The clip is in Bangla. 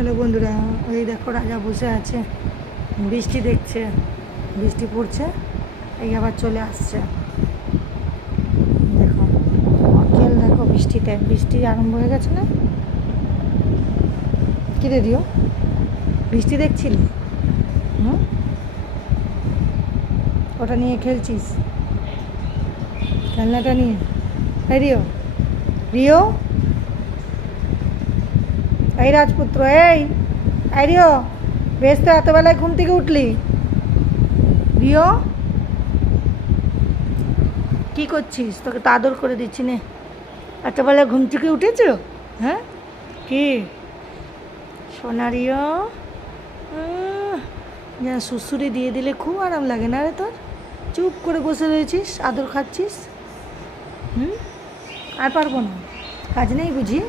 হ্যালো বন্ধুরা, ওই দেখো রাজা বসে আছে, বৃষ্টি দেখছে, বৃষ্টি পড়ছে, এই আবার চলে আসছে। দেখো অকেল, দেখো বৃষ্টিতে, বৃষ্টি আরম্ভ হয়ে গেছে না? কী রে রিও, বৃষ্টি দেখছিলি? হুম, ওটা নিয়ে খেলছিস, খেলনাটা নিয়ে? এই রিও, রিও, এই রাজপুত্র, এই এই রিও, বেশ তো এতবেলায় ঘুম থেকে উঠলি? রিও, কী করছিস? তোকে তো আদর করে দিচ্ছি নে। এতবেলায় ঘুম থেকে উঠেছ? হ্যাঁ, কি সোনা রিও? যেন সুসুরি দিয়ে দিলে খুব আরাম লাগে না রে তোর? চুপ করে বসে রয়েছিস, আদর খাচ্ছিস। আর পারবো না, কাজ নেই বুঝি?